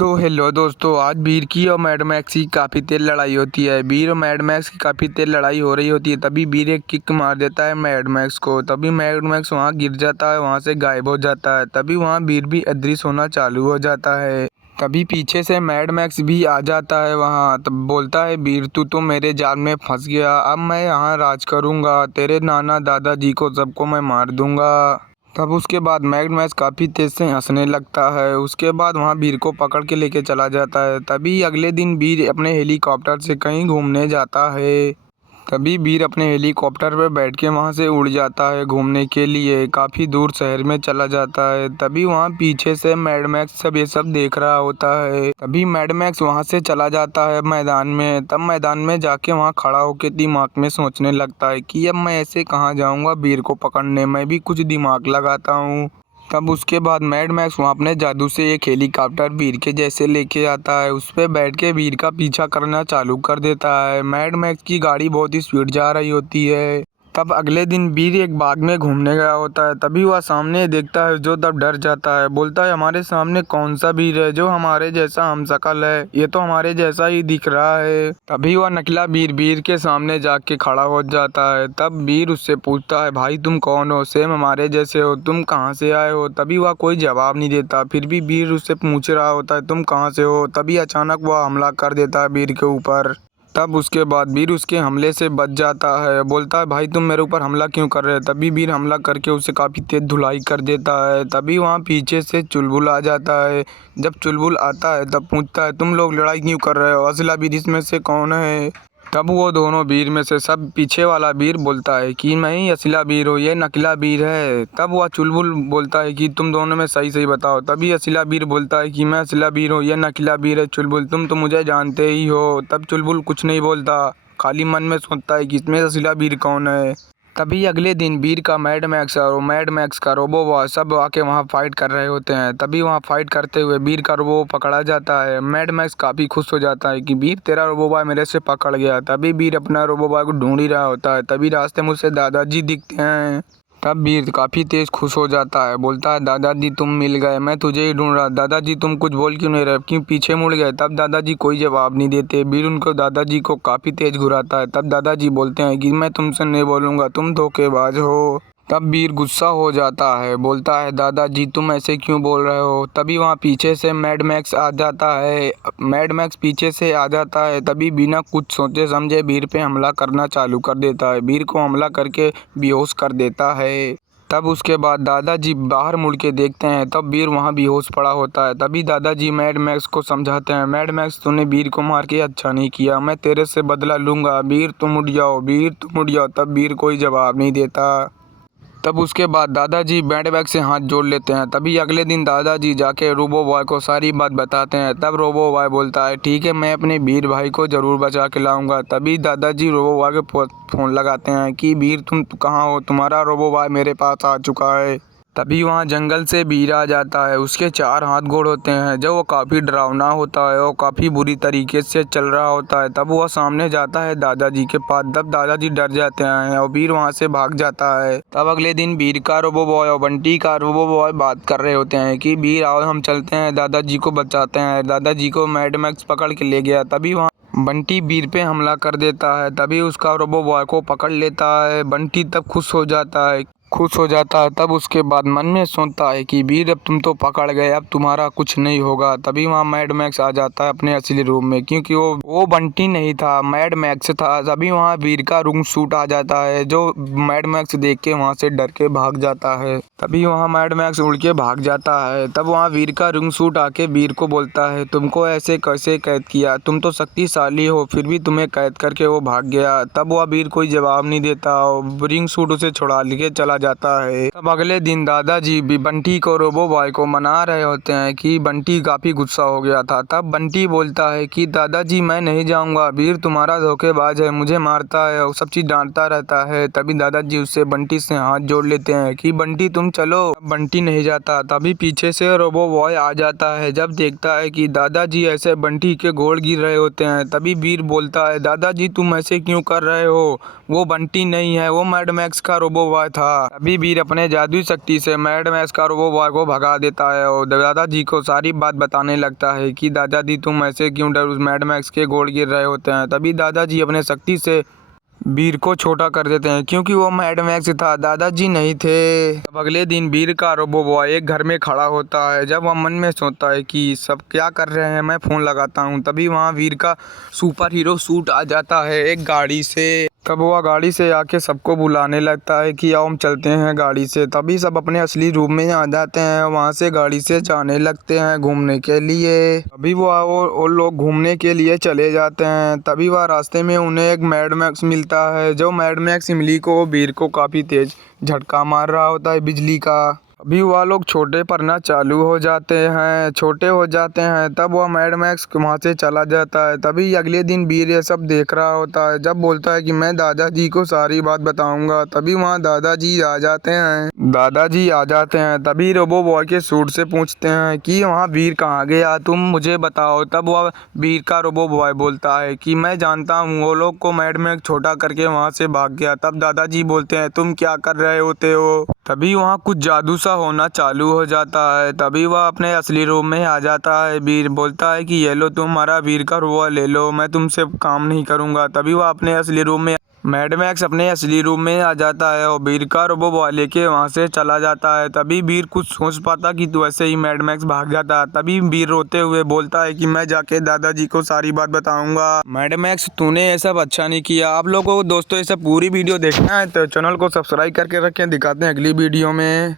तो हेलो दोस्तों, आज बीर की और मैड मैक्स की काफ़ी तेज लड़ाई होती है। बीर और मैड मैक्स की काफ़ी तेज लड़ाई हो रही होती है। तभी बीर एक किक मार देता है मैड मैक्स को। तभी मैड मैक्स वहाँ गिर जाता है, वहाँ से गायब हो जाता है। तभी वहाँ बीर भी अदृश्य होना चालू हो जाता है। तभी पीछे से मैड मैक्स भी आ जाता है वहाँ। तब बोलता है बीर, तू तो मेरे जाल में फंस गया। अब मैं यहाँ राज करूँगा, तेरे नाना दादाजी को सबको मैं मार दूँगा। तब उसके बाद मैड मैक्स काफ़ी तेज से हंसने लगता है। उसके बाद वहाँ बीर को पकड़ के लेके चला जाता है। तभी अगले दिन बीर अपने हेलीकॉप्टर से कहीं घूमने जाता है। तभी बीर अपने हेलीकॉप्टर पर बैठ के वहाँ से उड़ जाता है घूमने के लिए। काफ़ी दूर शहर में चला जाता है। तभी वहाँ पीछे से मैड मैक्स सब ये सब देख रहा होता है। तभी मैड मैक्स वहाँ से चला जाता है मैदान में। तब मैदान में जाके वहाँ खड़ा होकर दिमाग में सोचने लगता है कि अब मैं ऐसे कहाँ जाऊँगा बीर को पकड़ने, मैं भी कुछ दिमाग लगाता हूँ। तब उसके बाद मैड मैक्स वहाँ अपने जादू से एक हेलीकॉप्टर बीर के जैसे लेके आता है। उस पर बैठ के बीर का पीछा करना चालू कर देता है। मैड मैक्स की गाड़ी बहुत ही स्पीड जा रही होती है। तब अगले दिन बीर एक बाग में घूमने गया होता है। तभी वह सामने देखता है जो तब डर जाता है। बोलता है, हमारे सामने कौन सा बीर है जो हमारे जैसा हमशक्ल है? ये तो हमारे जैसा ही दिख रहा है। तभी वह नकला बीर बीर के सामने जाके खड़ा हो जाता है। तब बीर उससे पूछता है, भाई तुम कौन हो? सेम हमारे जैसे हो, तुम कहाँ से आए हो? तभी वह कोई जवाब नहीं देता। फिर भी बीर उससे पूछ रहा होता है, तुम कहाँ से हो? तभी अचानक वह हमला कर देता है बीर के ऊपर। तब उसके बाद बीर उसके हमले से बच जाता है। बोलता है, भाई तुम मेरे ऊपर हमला क्यों कर रहे हो? तभी बीर हमला करके उसे काफ़ी तेज धुलाई कर देता है। तभी वहाँ पीछे से चुलबुल आ जाता है। जब चुलबुल आता है तब पूछता है, तुम लोग लड़ाई क्यों कर रहे हो? असला बीर इसमें से कौन है? तब वो दोनों बीर में से सब पीछे वाला बीर बोलता है कि मैं ही असला बीर हूँ, ये नकला बीर है। तब वह चुलबुल बोलता है कि तुम दोनों में सही सही बताओ। तभी असला बीर बोलता है कि मैं असला बीर हूँ, ये नकला बीर है। चुलबुल, तुम तो मुझे जानते ही हो। तब चुलबुल कुछ नहीं बोलता, खाली मन में सोचता है कि इसमें असला बीर कौन है। तभी अगले दिन बीर का मैड मैक्स और मैड मैक्स का रोबो बॉय सब आके वहाँ फाइट कर रहे होते हैं। तभी वहाँ फाइट करते हुए बीर का रोबो पकड़ा जाता है। मैड मैक्स काफ़ी खुश हो जाता है कि बीर, तेरा रोबो बॉय मेरे से पकड़ गया। तभी बीर अपना रोबो बॉय को ढूंढ ही रहा होता है। तभी रास्ते में उसे दादाजी दिखते हैं। तब बीर काफ़ी तेज खुश हो जाता है। बोलता है, दादाजी तुम मिल गए, मैं तुझे ही ढूंढ रहा। दादाजी तुम कुछ बोल क्यों नहीं रहे, क्यों पीछे मुड़ गए? तब दादाजी कोई जवाब नहीं देते। बीर उनको दादाजी को काफ़ी तेज घुराता है। तब दादाजी बोलते हैं कि मैं तुमसे नहीं बोलूँगा, तुम धोखेबाज हो। तब बीर गुस्सा हो जाता है। बोलता है, दादाजी तुम ऐसे क्यों बोल रहे हो? तभी वहाँ पीछे से मैड मैक्स आ जाता है। मैड मैक्स पीछे से आ जाता है। तभी बिना कुछ सोचे समझे बीर पे हमला करना चालू कर देता है। बीर को हमला करके बेहोश कर देता है। तब उसके बाद दादाजी बाहर मुड़ के देखते हैं। तब बीर वहाँ बेहोश पड़ा होता है। तभी दादाजी मैड मैक्स को समझाते हैं, मैड मैक्स तूने बीर को मार के अच्छा नहीं किया, मैं तेरे से बदला लूँगा। बीर तुम उठ जाओ, बीर तुम उठ जाओ। तब बीर कोई जवाब नहीं देता। तब उसके बाद दादाजी मैड मैक्स से हाथ जोड़ लेते हैं। तभी अगले दिन दादाजी जाके रोबो बॉय को सारी बात बताते हैं। तब रोबो बॉय बोलता है, ठीक है, मैं अपने बीर भाई को ज़रूर बचा के लाऊंगा। तभी दादाजी रोबो बॉय को फ़ोन लगाते हैं कि बीर तुम कहाँ हो, तुम्हारा रोबो बॉय मेरे पास आ चुका है। तभी वहाँ जंगल से बीर आ जाता है। उसके 4 हाथ गोड़ होते हैं, जो वो काफ़ी डरावना होता है और काफ़ी बुरी तरीके से चल रहा होता है। तब वह सामने जाता है दादाजी के पास। तब दादाजी डर जाते हैं और बीर वहाँ से भाग जाता है। तब अगले दिन बीर का रोबो बॉय और बंटी का रोबो बॉय बात कर रहे होते हैं कि बीर आओ हम चलते हैं, दादाजी को बचाते हैं। दादाजी को मैड मैक्स पकड़ के ले गया। तभी वहाँ बंटी बीर पे हमला कर देता है। तभी उसका रोबो बॉय को पकड़ लेता है। बंटी तब खुश हो जाता है। तब उसके बाद मन में सोचता है कि बीर अब तुम तो पकड़ गए, अब तुम्हारा कुछ नहीं होगा। तभी वहाँ मैड मैक्स आ जाता है अपने असली रूप में, क्योंकि वो बंटी नहीं था, मैड मैक्स था। तभी वहाँ बीर का रूम सूट आ जाता है, जो मैड मैक्स देख के वहाँ से डर के भाग जाता है। तभी वहाँ मैड मैक्स उड़ के भाग जाता है। तब वहाँ बीर का रिंग सूट आके बीर को बोलता है, तुमको ऐसे कैसे कैद किया? तुम तो शक्तिशाली हो, फिर भी तुम्हें कैद करके वो भाग गया। तब वह बीर कोई जवाब नहीं देता और रिंग सूट उसे छुड़ा लेके चला जाता है। तब अगले दिन दादाजी भी बंटी को रोबो बॉय को मना रहे होते हैं कि बंटी काफी गुस्सा हो गया था। तब बंटी बोलता है कि दादाजी मैं नहीं जाऊंगा, बीर तुम्हारा धोखेबाज है, मुझे मारता है और सब चीज डांटता रहता है। तभी दादाजी उससे बंटी से हाथ जोड़ लेते हैं कि बंटी तुम चलो। बंटी नहीं जाता। तभी पीछे से रोबो बॉय आ जाता है। जब देखता है कि दादाजी ऐसे बंटी के गोड़ गिर रहे होते हैं, तभी बीर बोलता है, दादाजी तुम ऐसे क्यों कर रहे हो? वो बंटी नहीं है, वो मैड मैक्स का रोबो बॉय था। तभी वीर अपने जादुई शक्ति से मैड मैक्स का रोबो बॉय को भगा देता है और दादाजी को सारी बात बताने लगता है कि दादाजी तुम ऐसे क्यों डर उस मैड मैक्स के गोड़ गिर रहे होते हैं। तभी दादाजी अपने शक्ति से वीर को छोटा कर देते हैं क्योंकि वो मैड मैक्स था, दादाजी नहीं थे। अब अगले दिन वीर का रोबो बॉय एक घर में खड़ा होता है। जब वह मन में सोचता है कि सब क्या कर रहे हैं, मैं फ़ोन लगाता हूँ, तभी वहाँ वीर का सुपर हीरो सूट आ जाता है एक गाड़ी से। तब वह गाड़ी से आके सबको बुलाने लगता है कि आओ हम चलते हैं गाड़ी से। तभी सब अपने असली रूप में आ जाते हैं, वहाँ से गाड़ी से जाने लगते हैं घूमने के लिए। तभी वो लोग घूमने के लिए चले जाते हैं। तभी वह रास्ते में उन्हें एक मैड मैक्स मिलता है। जो मैड मैक्स इमली को वीर को काफ़ी तेज झटका मार रहा होता है बिजली का। अभी वह लोग छोटे पड़ना चालू हो जाते हैं, छोटे हो जाते हैं। तब वह मैड मैक्स वहाँ से चला जाता है। तभी अगले दिन वीर ये सब देख रहा होता है। जब बोलता है कि मैं दादाजी को सारी बात बताऊंगा, तभी वहाँ दादाजी आ जाते हैं। तभी रोबो बॉय के सूट से पूछते हैं कि वहाँ वीर कहाँ गया, तुम मुझे बताओ। तब वह वीर का रोबो बॉय बोलता है कि मैं जानता हूँ, वो लोग को मैड मैक्स छोटा करके वहाँ से भाग गया। तब दादाजी बोलते हैं तुम क्या कर रहे होते हो। तभी वहाँ कुछ जादू सा होना चालू हो जाता है। तभी वह अपने असली रूप में आ जाता है। वीर बोलता है कि ये लो तुम्हारा वीर का रोबो ले लो, मैं तुमसे काम नहीं करूँगा। तभी वह अपने असली रूप में मैड मैक्स अपने असली रूप में आ जाता है और वीर का रोबो बॉय लेके वहाँ से चला जाता है। तभी वीर कुछ सोच पाता कि तू ऐसे ही मैड मैक्स भाग जाता। तभी वीर रोते हुए बोलता है कि मैं जाके दादाजी को सारी बात बताऊंगा। मैड मैक्स तूने ये सब अच्छा नहीं किया। आप लोगों को दोस्तों ये सब पूरी वीडियो देखना है तो चैनल को सब्सक्राइब करके रखें। दिखाते हैं अगली वीडियो में।